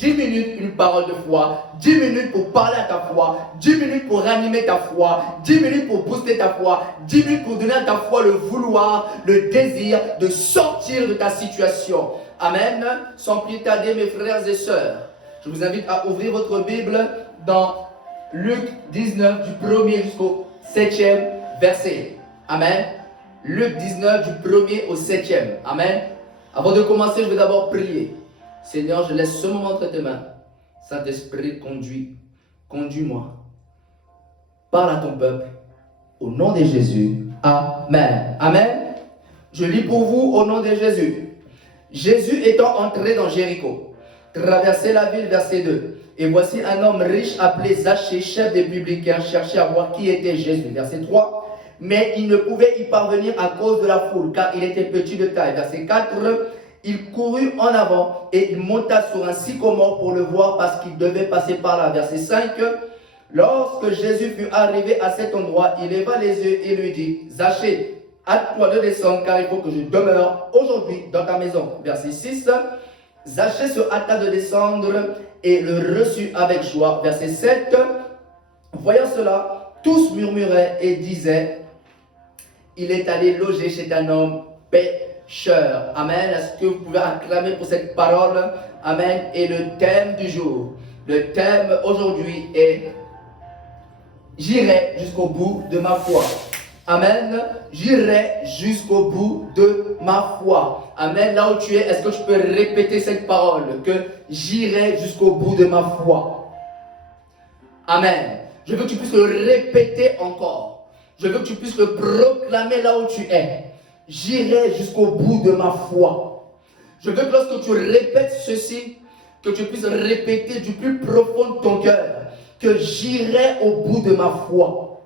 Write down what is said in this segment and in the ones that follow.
10 minutes, une parole de foi, 10 minutes pour parler à ta foi, 10 minutes pour ranimer ta foi, 10 minutes pour booster ta foi, 10 minutes pour donner à ta foi le vouloir, le désir de sortir de ta situation. Amen. Sans plus tarder, mes frères et sœurs, je vous invite à ouvrir votre Bible dans Luc 19, du 1er jusqu'au 7e verset. Amen. Luc 19, du 1er au 7e. Amen. Avant de commencer, je vais d'abord prier. Seigneur, je laisse ce moment entre tes mains. Saint-Esprit, conduis-moi. Parle à ton peuple. Au nom de Jésus. Amen. Amen. Je lis pour vous au nom de Jésus. Jésus étant entré dans Jéricho, traversait la ville, verset 2. Et voici un homme riche appelé Zachée, chef des publicains, cherchait à voir qui était Jésus, verset 3. Mais il ne pouvait y parvenir à cause de la foule, car il était petit de taille. Verset 4. Il courut en avant et il monta sur un sycomore pour le voir parce qu'il devait passer par là. Verset 5. Lorsque Jésus fut arrivé à cet endroit, il leva les yeux et lui dit, Zachée, hâte-toi de descendre car il faut que je demeure aujourd'hui dans ta maison. Verset 6. Zachée se hâta de descendre et le reçut avec joie. Verset 7. Voyant cela, tous murmuraient et disaient, il est allé loger chez un homme pécheur. Amen. Est-ce que vous pouvez acclamer pour cette parole? Amen. Et le thème du jour, le thème aujourd'hui est j'irai jusqu'au bout de ma foi. Amen. J'irai jusqu'au bout de ma foi. Amen. Là où tu es, est-ce que tu peux répéter cette parole? Que j'irai jusqu'au bout de ma foi. Amen. Je veux que tu puisses le répéter encore. Je veux que tu puisses le proclamer là où tu es. J'irai jusqu'au bout de ma foi. Je veux que lorsque tu répètes ceci, que tu puisses répéter du plus profond de ton cœur, que j'irai au bout de ma foi.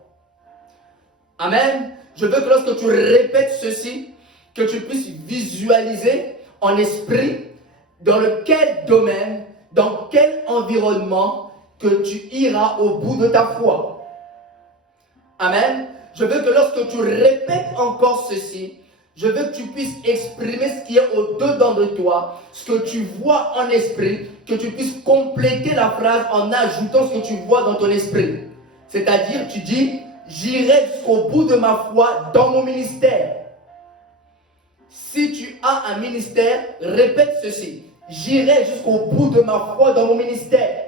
Amen. Je veux que lorsque tu répètes ceci, que tu puisses visualiser en esprit dans quel domaine, dans quel environnement que tu iras au bout de ta foi. Amen. Je veux que lorsque tu répètes encore ceci, je veux que tu puisses exprimer ce qui est au-dedans de toi, ce que tu vois en esprit, que tu puisses compléter la phrase en ajoutant ce que tu vois dans ton esprit. C'est-à-dire, tu dis, j'irai jusqu'au bout de ma foi dans mon ministère. Si tu as un ministère, répète ceci. J'irai jusqu'au bout de ma foi dans mon ministère.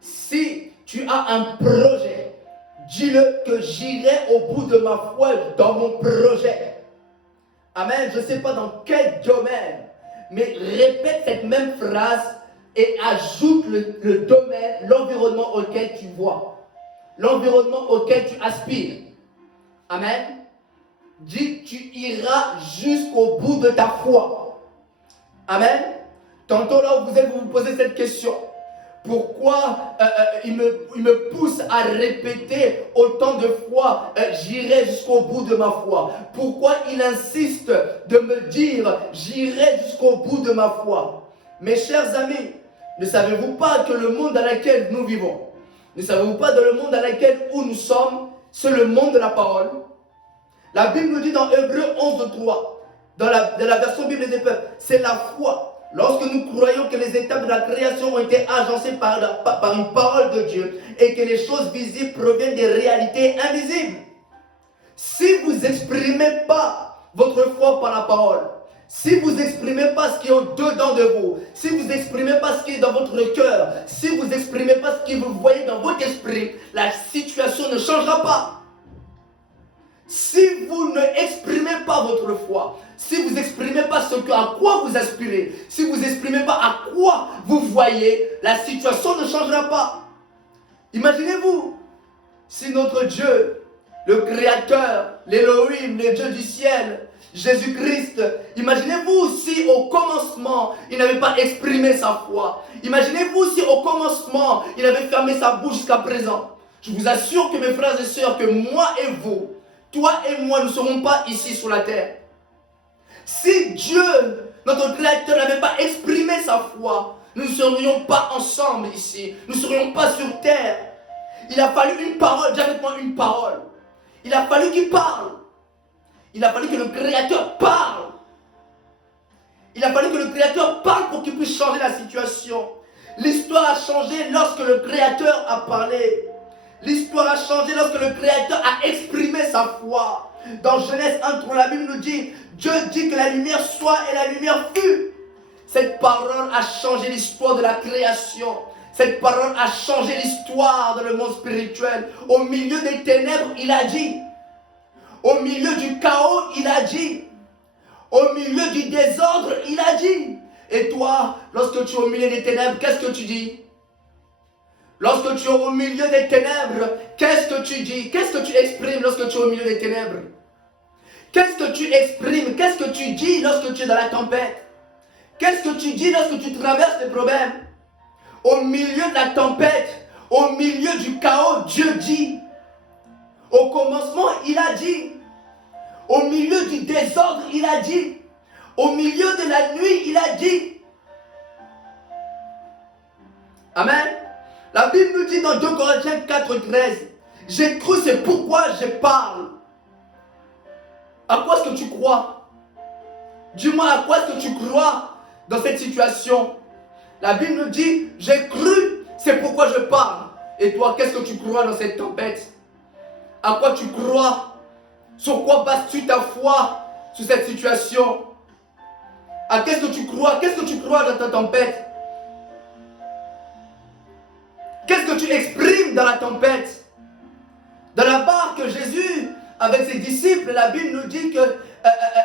Si tu as un projet, dis-le que j'irai au bout de ma foi dans mon projet. Amen. Je ne sais pas dans quel domaine, mais répète cette même phrase et ajoute le domaine, l'environnement auquel tu vois, l'environnement auquel tu aspires. Amen. Dis, tu iras jusqu'au bout de ta foi. Amen. Tantôt là où vous êtes, vous vous posez cette question. Pourquoi il me pousse à répéter autant de fois j'irai jusqu'au bout de ma foi? Pourquoi il insiste de me dire j'irai jusqu'au bout de ma foi? Mes chers amis, ne savez-vous pas que le monde dans lequel nous vivons, ne savez-vous pas que le monde dans lequel où nous sommes, c'est le monde de la parole? La Bible nous dit dans Hébreux 11:3, dans la version Bible des peuples, c'est la foi. Lorsque nous croyons que les étapes de la création ont été agencées par une parole de Dieu et que les choses visibles proviennent des réalités invisibles. Si vous n'exprimez pas votre foi par la parole, si vous n'exprimez pas ce qui est au-dedans de vous, si vous n'exprimez pas ce qui est dans votre cœur, si vous n'exprimez pas ce que vous voyez dans votre esprit, la situation ne changera pas. Si vous n'exprimez pas votre foi, si vous n'exprimez pas à quoi vous aspirez, si vous n'exprimez pas à quoi vous voyez, la situation ne changera pas. Imaginez-vous, si notre Dieu, le Créateur, l'Élohim, le Dieu du ciel, Jésus-Christ, imaginez-vous si au commencement, il n'avait pas exprimé sa foi. Imaginez-vous si au commencement, il avait fermé sa bouche jusqu'à présent. Je vous assure que mes frères et sœurs, que moi et vous, toi et moi, nous ne serons pas ici sur la terre. Si Dieu, notre Créateur, n'avait pas exprimé sa foi, nous ne serions pas ensemble ici. Nous ne serions pas sur terre. Il a fallu une parole, dis avec moi une parole. Il a fallu qu'il parle. Il a fallu que le Créateur parle. Il a fallu que le Créateur parle pour qu'il puisse changer la situation. L'histoire a changé lorsque le Créateur a parlé. L'histoire a changé lorsque le Créateur a exprimé sa foi. Dans Genèse 1:3, la Bible nous dit, Dieu dit que la lumière soit et la lumière fut. Cette parole a changé l'histoire de la création. Cette parole a changé l'histoire de le monde spirituel. Au milieu des ténèbres, il a dit. Au milieu du chaos, il a dit. Au milieu du désordre, il a dit. Et toi, lorsque tu es au milieu des ténèbres, qu'est-ce que tu dis? Lorsque tu es au milieu des ténèbres, qu'est-ce que tu dis? Qu'est-ce que tu exprimes lorsque tu es au milieu des ténèbres? Qu'est-ce que tu exprimes? Qu'est-ce que tu dis lorsque tu es dans la tempête? Qu'est-ce que tu dis lorsque tu traverses les problèmes? Au milieu de la tempête, au milieu du chaos, Dieu dit. Au commencement, il a dit. Au milieu du désordre, il a dit. Au milieu de la nuit, il a dit. Amen. La Bible nous dit dans 2 Corinthiens 4:13, j'ai cru, c'est pourquoi je parle. À quoi est-ce que tu crois? Dis-moi, à quoi est-ce que tu crois dans cette situation? La Bible nous dit, j'ai cru, c'est pourquoi je parle. Et toi, qu'est-ce que tu crois dans cette tempête? À quoi tu crois? Sur quoi bases-tu ta foi sur cette situation? À qu'est-ce que tu crois? Qu'est-ce que tu crois dans ta tempête? Qu'est-ce que tu exprimes dans la tempête? Dans la barque, Jésus, avec ses disciples, la Bible nous dit que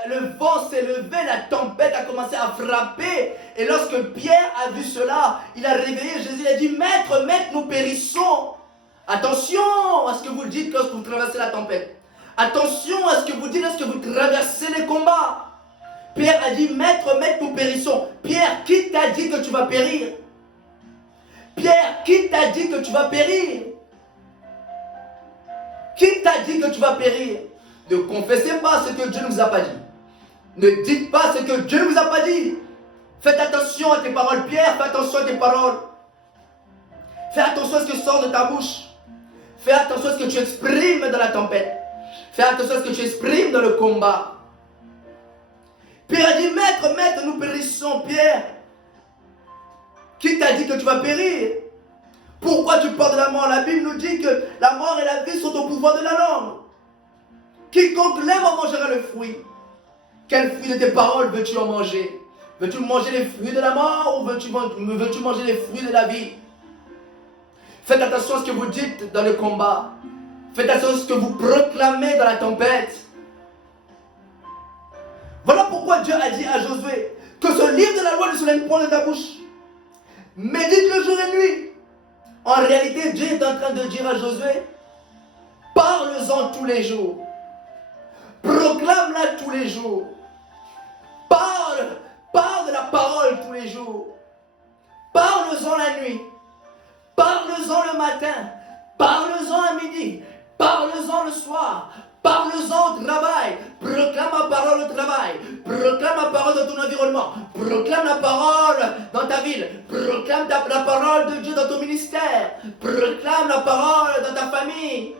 le vent s'est levé, la tempête a commencé à frapper. Et lorsque Pierre a vu cela, il a réveillé Jésus, il a dit, Maître, Maître, nous périssons. Attention à ce que vous dites lorsque vous traversez la tempête. Attention à ce que vous dites lorsque vous traversez les combats. Pierre a dit, Maître, Maître, nous périssons. Pierre, qui t'a dit que tu vas périr? Pierre, qui t'a dit que tu vas périr? Qui t'a dit que tu vas périr? Ne confessez pas ce que Dieu ne vous a pas dit. Ne dites pas ce que Dieu ne vous a pas dit. Faites attention à tes paroles, Pierre. Fais attention à tes paroles. Fais attention à ce que sort de ta bouche. Fais attention à ce que tu exprimes dans la tempête. Fais attention à ce que tu exprimes dans le combat. Pierre a dit, Maître, Maître, nous périssons. Pierre, qui t'a dit que tu vas périr? Pourquoi tu parles de la mort? La Bible nous dit que la mort et la vie sont au pouvoir de la langue. Quiconque l'aime en mangera le fruit. Quel fruit de tes paroles veux-tu en manger? Veux-tu manger les fruits de la mort ou veux-tu manger les fruits de la vie? Faites attention à ce que vous dites dans le combat. Faites attention à ce que vous proclamez dans la tempête. Voilà pourquoi Dieu a dit à Josué que ce livre de la loi ne se lève point de ta bouche. Médite le jour et nuit. En réalité, Dieu est en train de dire à Josué, parle-en tous les jours. Proclame-la tous les jours. Parle de la parole tous les jours. Parle-en la nuit. Parle-en le matin. Parle-en à midi. Parle-en le soir. Parle-en au travail. Proclame la parole au travail. Proclame la parole dans ton environnement. Proclame la parole dans ta ville. Proclame la parole de Dieu dans ton ministère. Proclame la parole dans ta famille.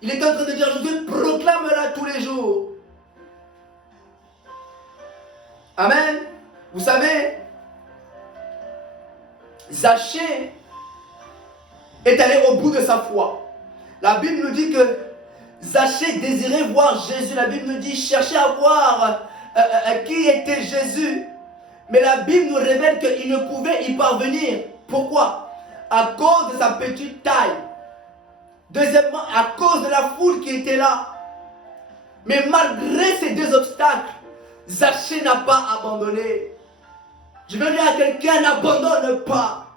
Il est en train de dire à Jésus, proclame-la tous les jours. Amen. Vous savez, Zachée est allé au bout de sa foi. La Bible nous dit que Zachée désirait voir Jésus. La Bible nous dit chercher à voir qui était Jésus. Mais la Bible nous révèle qu'il ne pouvait y parvenir. Pourquoi? À cause de sa petite taille. Deuxièmement, à cause de la foule qui était là. Mais malgré ces deux obstacles, Zachée n'a pas abandonné. Je veux dire à quelqu'un, n'abandonne pas.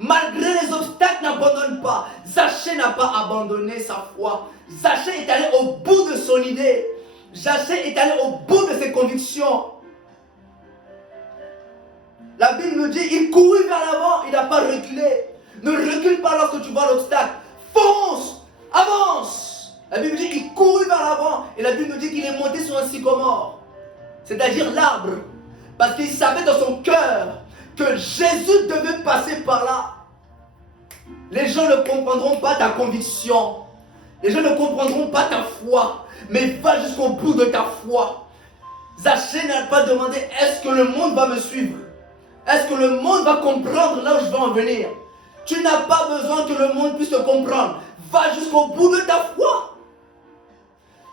Malgré les obstacles, n'abandonne pas. Zachée n'a pas abandonné sa foi. Zachée est allé au bout de son idée. Zachée est allé au bout de ses convictions. La Bible nous dit, il courut vers l'avant, il n'a pas reculé. Ne recule pas lorsque tu vois l'obstacle. Fonce, avance. La Bible dit, il courut vers l'avant. Et la Bible nous dit qu'il est monté sur un sycomore. C'est-à-dire l'arbre. Parce qu'il savait dans son cœur que Jésus devait passer par là. Les gens ne comprendront pas ta conviction. Les gens ne comprendront pas ta foi. Mais va jusqu'au bout de ta foi. Zachée n'a pas demandé, est-ce que le monde va me suivre? Est-ce que le monde va comprendre là où je veux en venir? Tu n'as pas besoin que le monde puisse te comprendre. Va jusqu'au bout de ta foi.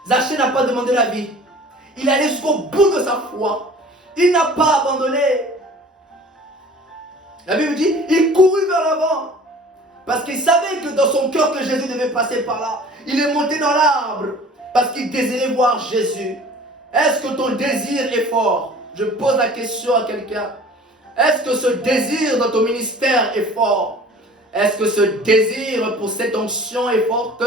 Zachée n'a pas demandé la vie. Il est allé jusqu'au bout de sa foi. Il n'a pas abandonné. La Bible dit, il courut vers l'avant. Parce qu'il savait que dans son cœur que Jésus devait passer par là. Il est monté dans l'arbre. Parce qu'il désirait voir Jésus. Est-ce que ton désir est fort? Je pose la question à quelqu'un. Est-ce que ce désir dans ton ministère est fort? Est-ce que ce désir pour cette onction est forte?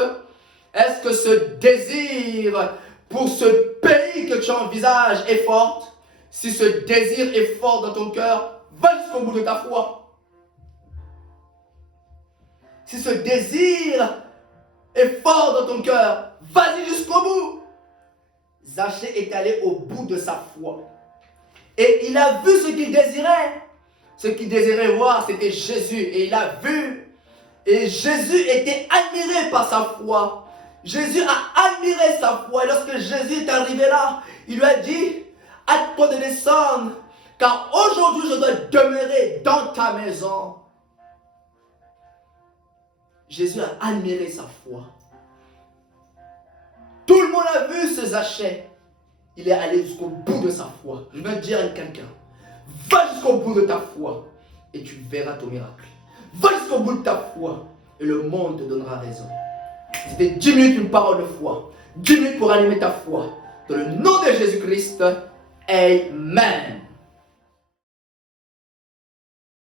Est-ce que ce désir pour ce pays que tu envisages est fort? Si ce désir est fort dans ton cœur, va jusqu'au bout de ta foi. Si ce désir est fort dans ton cœur, vas-y jusqu'au bout. Zachée est allé au bout de sa foi. Et il a vu ce qu'il désirait. Ce qu'il désirait voir, c'était Jésus. Et il a vu. Et Jésus était admiré par sa foi. Jésus a admiré sa foi. Et lorsque Jésus est arrivé là, il lui a dit, hâte-toi de descendre, car aujourd'hui je dois demeurer dans ta maison. Jésus a admiré sa foi. Tout le monde a vu ce Zachée. Il est allé jusqu'au bout de sa foi. Je veux dire à quelqu'un, va jusqu'au bout de ta foi et tu verras ton miracle. Va jusqu'au bout de ta foi et le monde te donnera raison. C'était 10 minutes une parole de foi. 10 minutes pour animer ta foi. Dans le nom de Jésus-Christ, Amen.